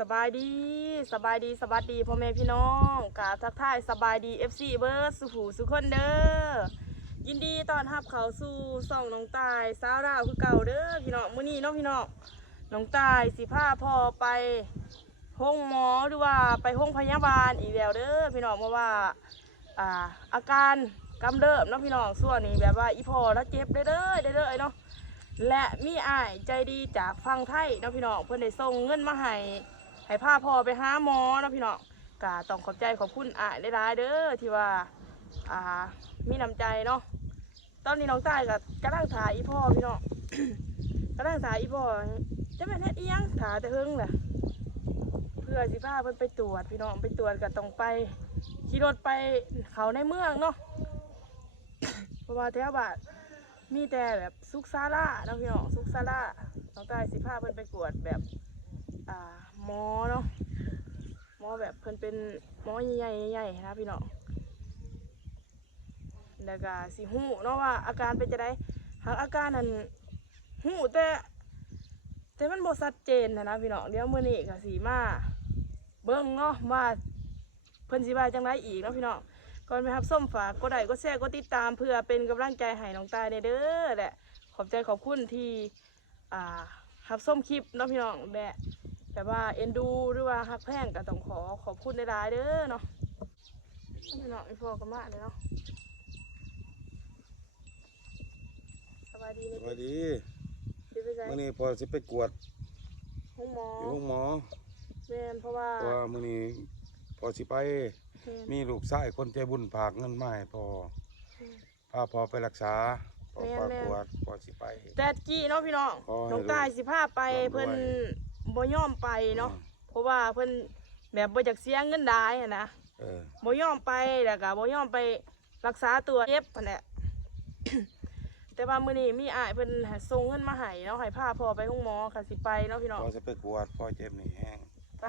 สบายดีสบายดีสวัสดีพ่อแม่พี่น้องกราบทักทายสบายดี FC เบิร์ดสุหูสุขคนเด้อยินดีต้อนรับเขาสู่ส่องน้องตายสาวดาวคือเก่าเด้อพี่น้องมื้อนี้เนาะพี่น้องน้องตายสิพาพ่อไปห้องหมอหรือว่าไปห้องพยาบาลอีกแล้วเด้อพี่น้องเพราะว่าอาการกำเริบเนาะพี่น้องส่วนนี้แบบว่าอีพ่อแล้วเจ็บเด้อเนาะและมีอ้ายใจดีจากฝั่งไทยเนาะพี่น้องเพิ่นได้ส่งเงินมาให้พาพ่อไปหาหมอเนาะพี่น้องกะต้องขอบใจขอบคุณอ้ายหลายๆเด้อที่ว่ามีน้ำใจเนาะตอนนี้น้องใต้กับกำลังถ่ายอีพ่อพี่น้อง กำลังถ่ายอีพ่อจะเป็นเฮ็ดอีหยังถ่ายแต่เฮิงแหละเพื่อสิพาเพิ่นไปตรวจพี่น้องไปตรวจก็ต้องไปขี่รถไปเขาในเมืองเนาะ เพราะว่าแถวบ้านมีแต่แบบซุกซาร่าเนาะพี่น้องซุกซาร่าน้องใต้สิพาเพิ่นไปกวดแบบหมอเนาะหมอแบบเพิ่นเป็นหมอใหญ่ๆนะพี่น้องแล้วก็สิหู้เนาะว่าอาการเป็นจะได้หากอาการนั้นหู้แต่มันบ่ชัดเจนนะพี่น้องเดี๋ยวมื้อนี้ก็สิมาเบิ่งเนาะว่าเพิ่นสิว่าจังไดอีกเนาะพี่น้องก่อนไปรับส้มฝากกดไลค์กดแชร์กดติดตามเพื่อเป็นกำลังใจให้น้องตายเด้อแหละขอบใจขอบคุณที่รับส้มคลิปเนาะพี่น้องแบบว่าเอ็นดูหรือว่าฮักแพงก็ต้องขอบคุณหลายๆเด้อเนาะพี่น้องอีพ่อก็มาเลยเนาะสบายดีเลย สวัสดี ไปไหน มื้อนี้พอสิไปกวด ห้องหมอ อยู่ห้องหมอ แม่นเพราะว่า เพราะว่ามื้อนี้พอสิไปมีลูกชายคนใจบุญฝากเงินมาให้พอพาพอไปรักษาพอไปกวดพอสิไป แต่กี้เนาะพี่น้อง ขอให้ น้องตายสิพาไป ร่ำรวย เพิ่นบ่ยอมไปเนาะเพราะว่าเพิ่นแบบบ่อยากเสียเงินได้อะนะ บ่ยอมไปแล้วก็บ่ยอมไปรักษาตัวเจ็บนั่นแหละ แต่ว่ามื้อนี้มีอ้ายเพิ่นให้ส่งเงินมาให้เนาะให้พาพ่อไปโรงหมอค่ะสิไปเนาะพี่น้อง พอสิไปกวดพอเจ็บนี่แห้ง ไป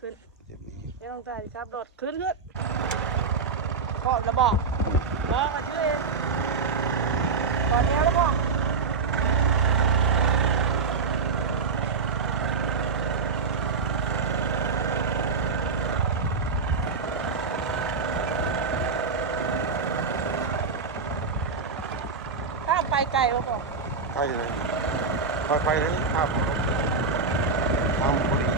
ขึ้น เจ็บนี่ เดี๋ยวน้องตายสิครับรถขึ้นพร้อมแล้วบอกมาชื่อเองตอนนี้แล้วบอกข้ามไปไกลบ่พอ ไปเลยไปเลยครับทำพอดี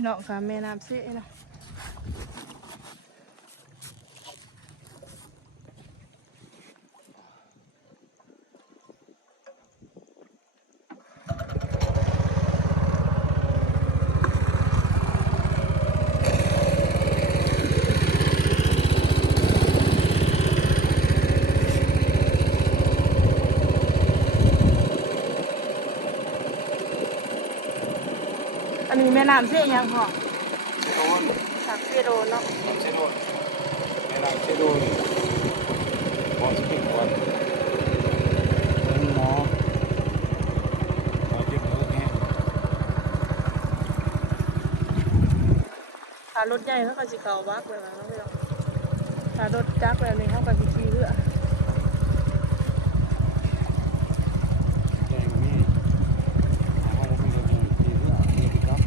พี่น้องค่ะแม่น้ำเสียเนาะอันนี้แม่น้ำเสียยังเหรอ โดน สักเสียโดนเนาะ เชโดนไม่ได้เชโดนพอสิไปกวดเบิ่งหมอพอเจ็บเลิกแห้ง ถ้ารถใหญ่เขาก็สิเข้าบักเลยนะพี่น้องถ้ารถจักรแบบนี้เขาก็สิขี่เรือ ใจมันนี่เอาไปเลยทีเรื่องนี้ครับ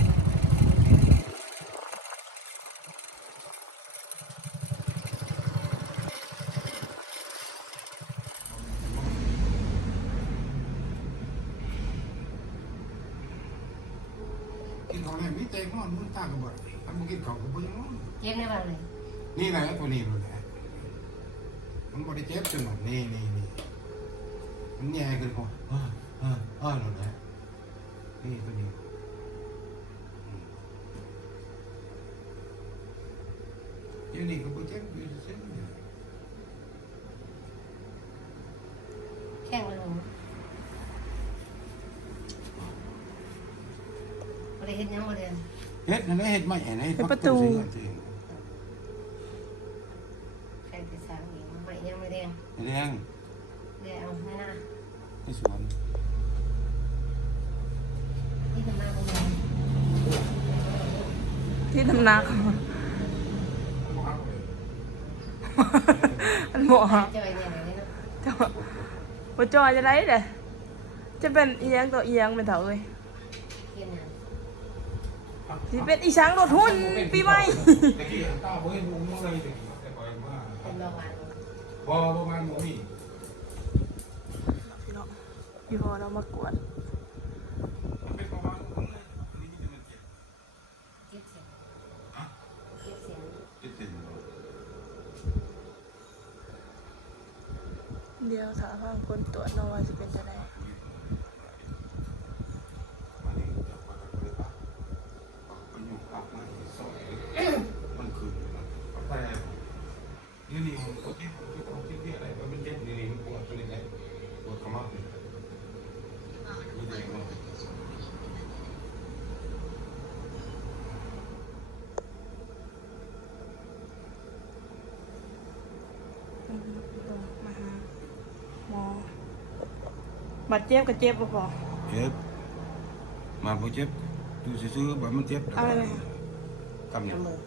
กินของไหนไม่เต็มนอนมุ่นตากับบ่ทำบุกินของกับบ่ยังนอน เจ็บในบ้านเลย นี่แหละตัวนี้เลยแหละมันบ่ได้เจ็บจนหมดนี่มันแย่ขึ้นคอนั่นแหละนี่ตัวนี้อยู่นี่ก็บ่เจ็บอยู่เส้น แข้งเลยหนู บ่ได้เฮ็ดหยังบ่ได้ เฮ็ดนั่นแหละเฮ็ดไม่เห็นเฮ็ด ประตู ใครจะสร้างอีกไม่ยังไม่แดง แดง แดงเอาให้หน้า ที่สวน นี่ทำหน้าบ่แดง ที่ทำนาเขาอันหมอ จอยเนี่ยนี่เนาะ จะบ่จอยจะได้เด้อจะเป็นเอียงตัวเอียงเป็นเถาเอ้ย เฮ็ดหยัง สิเป็นอีช้างรถหุ้นปีใหม่ ตะกี้ตาบ่เห็นมุมอะไรตะกี้แต่ก่อนมา เป็นเบาหวาน บ่ประมาณบ่มี พี่น้องพี่พอเรามากวด มันเป็นประมาณนั้นเลยนี่มันเจ็บ เจ็บเสียงเจ็บเสียง เจ็บเต็มเลย เดี๋ยวถ้าฟังคนตรวจเนาะว่าสิเป็นจังได๋ มันนี่จะไปเลยปะไปอยู่กับมันสอยมันคือแต่นี่มันก็ที่ผมที่ต้องที่อะไรมันเจ็บนี่มันปวดตัวนี้ไงปวดขมับนี่นี่เด็กเนาะ มาหาหมอบัดเจ็บก็เจ็บบ่พอ เจ็บมาบ่เจ็บดูซื่อๆบ่มันเจ็บ เอาเลย กำเนี่ย มือ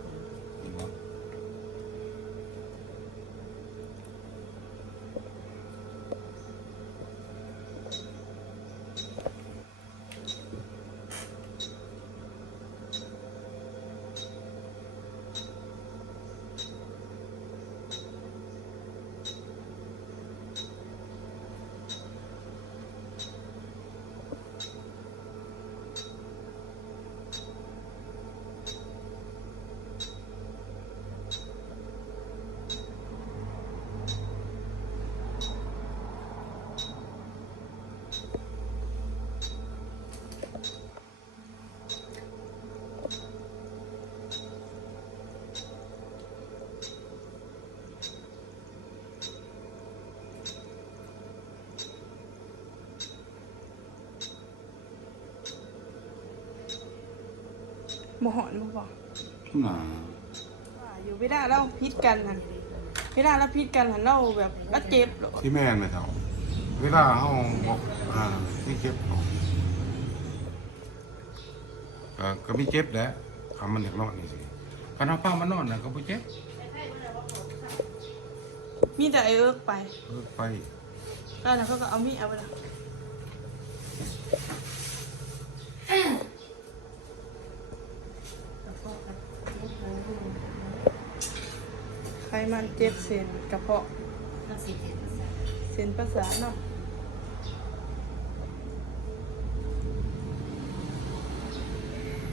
บ่หอนบ่พอ น่ะ ว่าอยู่เวลาเราพิษกันหั่นเวลาเราพิษกันหั่นเราแบบเราเจ็บเหรอ ที่แม่นเลยเจ้าเวลาเฮาบอกที่เจ็บเนาะก็มีเจ็บแหละคำมันเด็กนอนนี่สิคันเอาป้ามันนอนน่ะก็บ่เจ็บ มีแต่ไอ้เอิกไป ไป แล้วน่ะเขาก็เอามีดเอาไปละไขมันเจ็บเส้นกระเพาะ นักสิเจ็บ เส้นประสาทเนาะ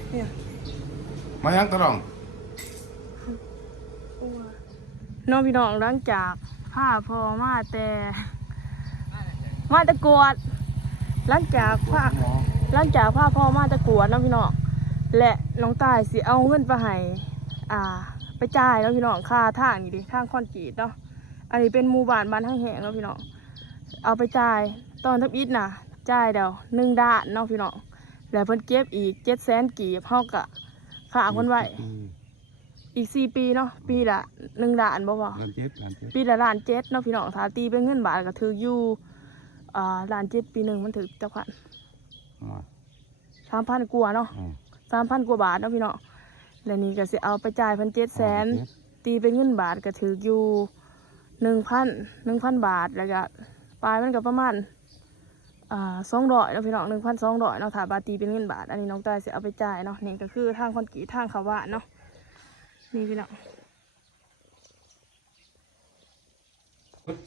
เนี่ย มายังตะลอง น้องพี่น้องหลังจากผ้าพอมาแต่กวดหลังจากผ้าพ่อมาแต่กวดน้องพี่น้องและน้องตายสิเอาเงินไปให้ไปจ่ายน้องพี่น้องค่าทางนี่ดิทางคอนกรีตเนาะอันนี้เป็นหมู่บ้านบ้านทั้งแห่งเนาะพี่น้องเอาไปจ่ายตอนทับอิฐน่ะจ่ายเดี๋ยว1 ด้านเนาะพี่น้องแล้วเพิ่นเก็บอีก700,000 กีบเฮากะค่าเพิ่นไว้อีก4 ปีเนาะปีละ1 ด้านบ่พอ ร้านเจ็บ ปีละ1,700,000เนาะพี่น้องถ้าตีเป็นเงินบาทก็ถืออยู่1,700,000ปีหนึ่งมันถือจักพัน3,000 กว่าเนาะ3,000 กว่าบาทเนาะพี่น้องแล้วนี่ก็สิเอาไปจ่าย700,000ตีเป็นเงินบาทก็ถืออยู่1,000 บาทแล้วก็ปลายมันก็ประมาณ200เนาะพี่น้อง1,200เนาะถ้าบาทตีเป็นเงินบาทอันนี้น้องตายสิเอาไปจ่ายเนาะนี่ก็คือทางคอนกรีตทางเขาบ้านเนาะนี่พี่น้อง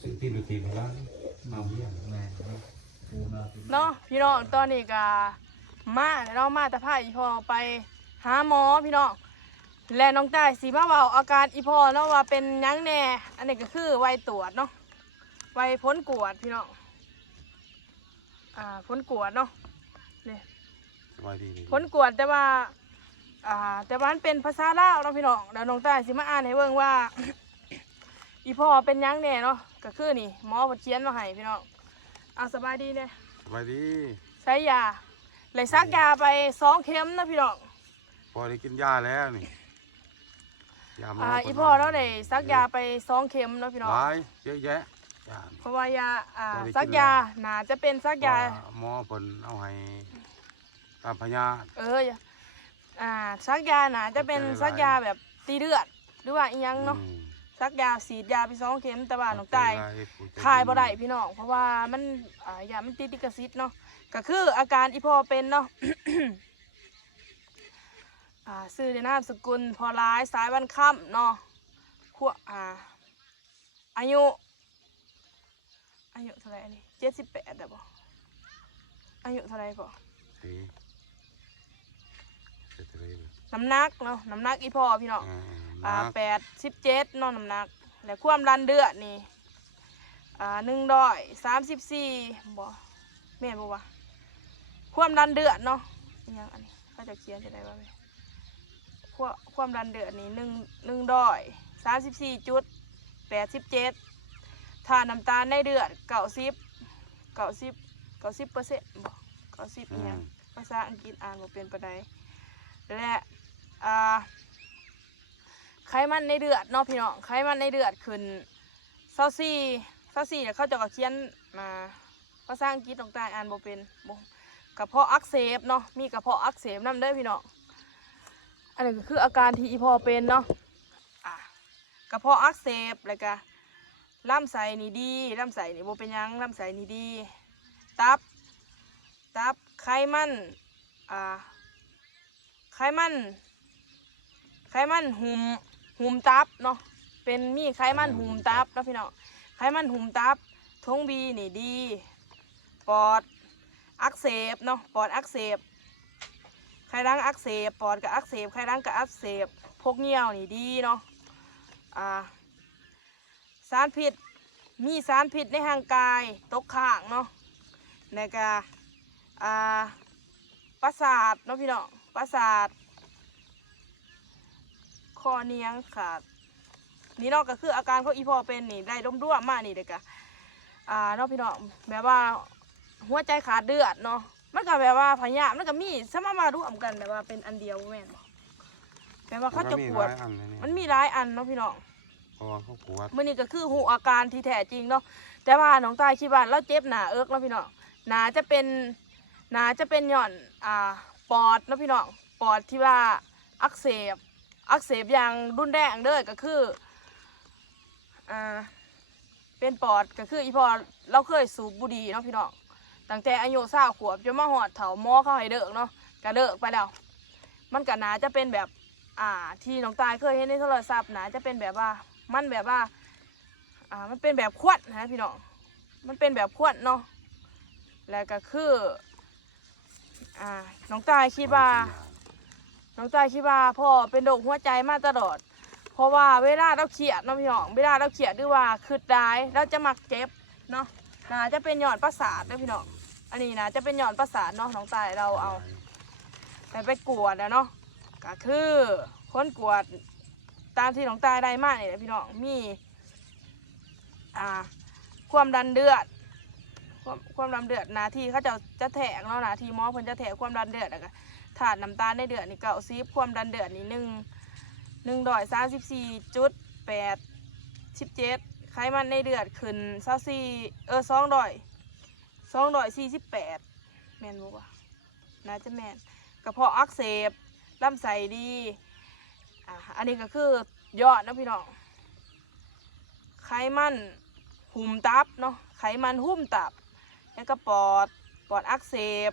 สิตีนตีนแล้วมาเยี่ยมแม่ เนาะพี่น้องตอนนี้ก็มาแล้วเนาะมาแต่พาอีพอไปหาหมอพี่น้องและน้องตายสีมาเบาอาการอีพอเนาะว่าเป็นหยังแน่อันนี้ก็คือวัยตรวจเนาะวัยพ้นกวดพี่น้องพ้นกวดเนาะนี่ สบายดี พ้นกวดแต่ว่ามันเป็นภาษาลาวเนาะพี่น้องแล้วน้องตายสิมาอ่านให้เบิ่งว่า อีพ่อเป็นหยังแน่เนาะก็คือนี่หมอเพิ่นเขียนมาให้พี่น้องสบายดีเด้ สบายดี ใช้ยา เลยซักยาไป2 เข็มนะพี่น้อง พอได้กินยาแล้วนี่ยาหมอ อีพ่อเราได้ซักยาไป2 เข็มเนาะพี่น้อง หลายเยอะแยะยา เพราะว่ายาพอได้กิน ซักยาน่าจะเป็นซักยา หมอเพิ่นเอาให้ตามพญา ซักยาน่าจะเป็นซักยาแบบตีเลือดหรือว่าอีหยังเนาะซักยาฉีดยาไป2 เข็มแต่ว่าน้องตายทายบ่ได้พี่น้องเพราะว่ามันยามันติดลิขสิทธิ์เนาะก็คืออาการอีพ่อเป็นเนาะ ชื่อในนามสกุลพอร้ายสายวันค่ำเนาะอายุเท่าไหร่อันนี้78ได้บ่อายุเท่าไหร่พ่อน้ำหนักเนาะน้ำหนักอีพ่อพี่น้อง87เนาะน้ำหนักและความดันเลือดนี่134บ่แม่นบ่วะความดันเลือดเนาะอีหยังอันนี้เขาจะเขียนจะได้ว่าความดันเลือดนี่134.87ถ้าน้ำตาลในเลือด90%บ่90อีหยังภาษาอังกฤษอ่านบ่เป็นปานใดและไขมันในเลือดเนาะพี่น้องไขมันในเลือดขึ้น24แล้วเขาจะก็เขียนมาภาษาอังกฤษต่างๆอ่านบ่เป็นกระเพาะอักเสบเนาะมีกระเพาะอักเสบนำเด้อพี่น้องอันนี้ก็คืออาการที่อีพ่อเป็นเนาะกระเพาะอักเสบแล้วก็ลำไส้นี่ดีลำไส้นี่บ่เป็นหยังลำไส้นี่ดีตับไขมันหุ่มตับเนาะเป็นมีไขมันหุ่มตับเนาะพี่น้องไขมันหุ่มตับท้องบีนี่ดีปอดอักเสบเนาะปอดอักเสบไขรังอักเสบปอดกับอักเสบไขรังกับอักเสบพกเงี้ยวนี่ดีเนาะสารพิษมีสารพิษในร่างกายตกค้างเนาะแล้วก็ประสาทเนาะพี่น้องประสาทคอเนียงขาดนี่เนาะก็คืออาการของอีพ่อเป็นนี่ได้ร่วมๆมานี่เด็กอะเนาะพี่น้องแบบว่าหัวใจขาดเลือดเนาะมันก็แบบว่าพยามันก็มีสมารวมกันแบบว่าเป็นอันเดียวแม่นบ่แบบว่าเขาจะปวดมันมีหลายอันเนาะพี่น้องมื่อนี้ก็คือหูอาการที่แท้จริงเนาะแต่ว่าน้องตายคิดว่าเราเจ็บหนาเอิกแล้วพี่น้องหนาจะเป็นหย่อนปอดนะพี่น้องปอดที่ว่าอักเสบอย่างรุนแรงเด้อก็คือเป็นปอดก็คืออีพอเราเคยสูบบุหรี่เนาะพี่น้องตั้งแต่อายุ20 ขวบจนมาหอดเถาหมอเขาให้เลิกเนาะก็เลิกไปแล้วมันก็หนาจะเป็นแบบที่น้องตายเคยเห็นในโทรศัพท์หนาจะเป็นแบบว่ามันแบบว่ามันเป็นแบบขวดนะพี่น้องมันเป็นแบบขวดเนาะแล้วก็คือน้องตายคิดว่าพ่อเป็นโรคหัวใจมาตลอดเพราะว่าเวลาเราเครียดเนาะพี่น้องเวลาเราเครียดหรือว่าคืดได้เราจะมักเจ็บเนาะน่าจะเป็นหย่อนประสาทนะพี่น้องอันนี้นะจะเป็นหย่อนประสาทเนาะน้องตายเราเอาไปกวดแล้วเนาะก็คือคนกวดตามที่น้องตายได้มากเนี่ยพี่น้องมีความดันเลือดนาทีเขาจะแถกเนาะนาทีหมอเพิ่นจะแถกความดันเลือดแล้วก็ถาดน้ำตาลในเลือดนี่90ความดันเลือดนี่134.87ไขมันในเลือดขึ้น248แม่นบ่วะน่าจะแม่นกระเพาะอักเสบลำไส้ดีอันนี้ก็คือยอดนะพี่น้องไขมันหุ่มตับเนาะไขมันหุ้มตับแล้วก็ปอดอักเสบ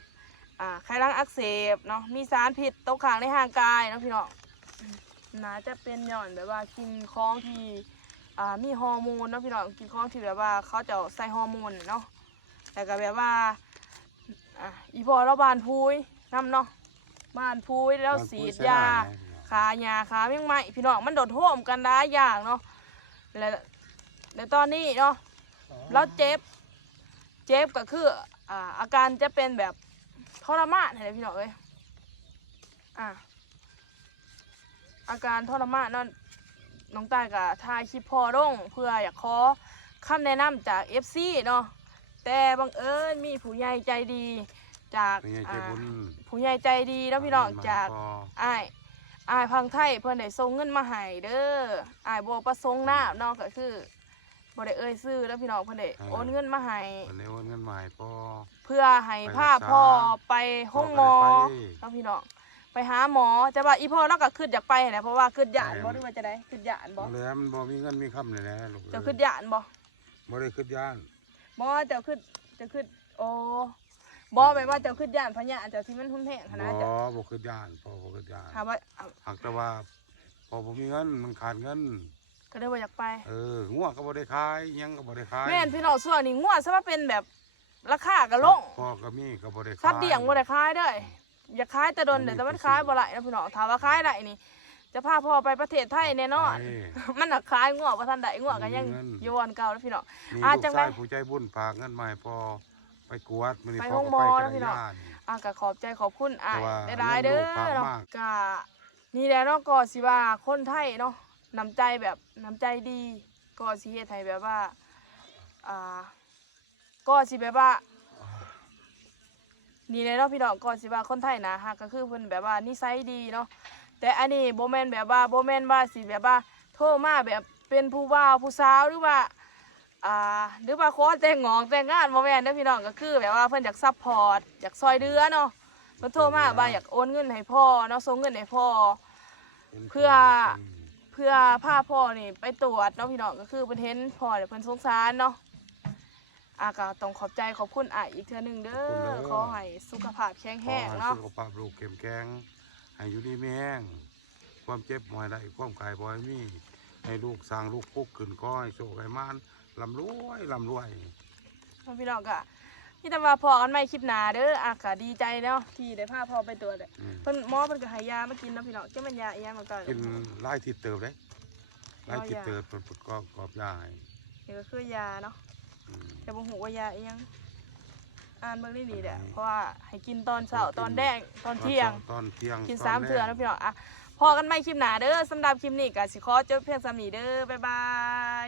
ไขรังอักเสบเนาะมีสารพิษตกค้างในร่างกายเนาะพี่น้องน่าจะเป็นหย่อนแบบว่ากินของที่มีฮอร์โมนเนาะพี่น้องกินของที่แบบว่าเขาจะใส่ฮอร์โมนเนาะแต่ก็แบบว่าอีพอเราบานพุยน้ำเนาะบ้านพุยแล้วสีดยาขาหญ้าขาเมี่ยงไม้พี่น้องมันโดดโหมกันได้อย่างเนาะแล้วตอนนี้เนาะเราเจ็บก็คืออาการจะเป็นแบบทรมานเห็นไหมพี่น้องเอ้ยอาการทรมานนั่นน้องตายกับทายคลิปพอลงเพื่ออยากขอคำแนะนำจาก FC เนาะแต่บังเอิญมีผู้ใหญ่ใจดี จาก ผู้ใหญ่ใจบุญ ผู้ใหญ่ใจดีแล้วพี่น้องจาก พอ อ้ายพังไทยเพิ่นได้ส่งเงินมาให้เด้ออ้ายบ่ประสงค์หน้าเนาะก็คือบ่ได้เอ่ยชื่อแล้วพี่น้องเพิ่นได้โอนเงินมาให้ วันนี้โอนเงินมาให้พอ เพื่อให้พาพ่อไปห้องหมอ พ่อก็ได้ไป แล้วพี่น้องไปหาหมอแต่ว่าอีพ่อเราก็คิดอยากไปแหละเพราะว่าคิดย่านบ่หรือว่าจะได้คิดย่านบ่ แล้วมันบ่มีเงินมีคำเลยแหละลูก เจ้าคิดย่านบ่ บ่ได้คิดย่าน บ่เจ้าคิดโอ้บ่แม่นว่าเจ้าคิดย่านพะยะเจ้าที่มันหุ่นแห้งขนาด บ่ เจ้า บ่คิดย่านพอบ่คิดย่าน ถามว่า หากแต่ว่าพอบ่มีเงินมันขาดเงิน ก็เลยบ่อยากไป งัวก็บ่ได้ขายหยังก็บ่ได้ขาย แม่นพี่น้องส่วนนี้งัวซะว่าเป็นแบบราคาก็ลง พ่อก็มีก็บ่ได้ขาย สัตว์เลี้ยงบ่ได้ขายเด้ออยากขายแต่ดนแต่มันขายบ่ไหลนะพี่น้องถามว่าขายได้นี่จะพาพ่อไปประเทศไทยแน่นอน มันน่ะขายงัวบ่ทันได้งัวก็ยังอยู่วันเก่าแล้วพี่น้อง มี อา ลูก จังได๋ ชายผู้ใจบุญฝากเงินมาให้พ่อไปกวดมื้อนี้ ไป พ่อ ห้อง ก็ หมอ ไป แล้วพี่น้อง ก็ขอบใจขอบคุณอ้าย แต่ว่า หลายๆเด้อ ลูกฝาก เนาะ มาก ก็นี่แหละเนาะก็สิว่าคนไทยเนาะน้ำใจแบบน้ำใจดี ก็สิเฮ็ดให้แบบว่าก็สิแบบว่า นี่เลยเนาะพี่น้องก็สิว่าคนไทยนะฮะก็คือเพิ่นแบบว่านิสัยดีเนาะแต่อันนี้บ่แม่นแบบว่าบ่แม่นว่าสิแบบว่าโทรมาแบบเป็นผู้บ่าวผู้สาวหรือว่าหรือว่าขอแต่งงานแต่งงานบ่แม่นเด้อพี่น้องก็คือแบบว่าเพิ่นอยากซัพพอร์ตอยากซอยเดือเนาะเพิ่นโทรมาว่าอยากโอนเงินให้พ่อเนาะส่งเงินให้พ่อ เพื่อพาพ่อนี่ไปตรวจเนาะพี่น้องก็คือเพิ่นเห็นพ่อแล้วเพิ่นสงสารเนาะก็ต้องขอบใจขอบคุณอีกเทื่อหนึงเด้อขอให้สุขภาพแข็งแรงเนาะ สุขภาพลูกเข้มแข็งให้อยู่ดีมีแห้งความเจ็บบ่ให้ได้ความกายบ่ให้มีให้ลูกสร้างลูกปุ๊กขึ้นก็ให้โชคให้มานร่ำรวย พี่น้องก็ที่แต่ว่าพอกันไม่คลิปหนาเด้อก็ดีใจเนาะที่ได้พาพ่อไปตรวจเพิ่นหมอเพิ่นก็ให้ยามากินเนาะพี่น้องจะมันยาอีหยังก็ กินหลายทิศเติบเด้หลายทิศเติบเพิ่นก็กอบยาให้ นี่ก็คือยาเนาะแต่บ่ฮู้ว่ายาอีหยังอ่านเบิ่งดีๆแหละเพราะว่าให้กินตอนเช้าตอนแดงตอนเที่ยง ตอนเที่ยง กิน3เทื่อนะพี่น้องพอกันไม่คลิปหนาเด้อสำหรับคลิปนี้ก็สิขอจบเพียงสำนี้เด้อบ๊ายบาย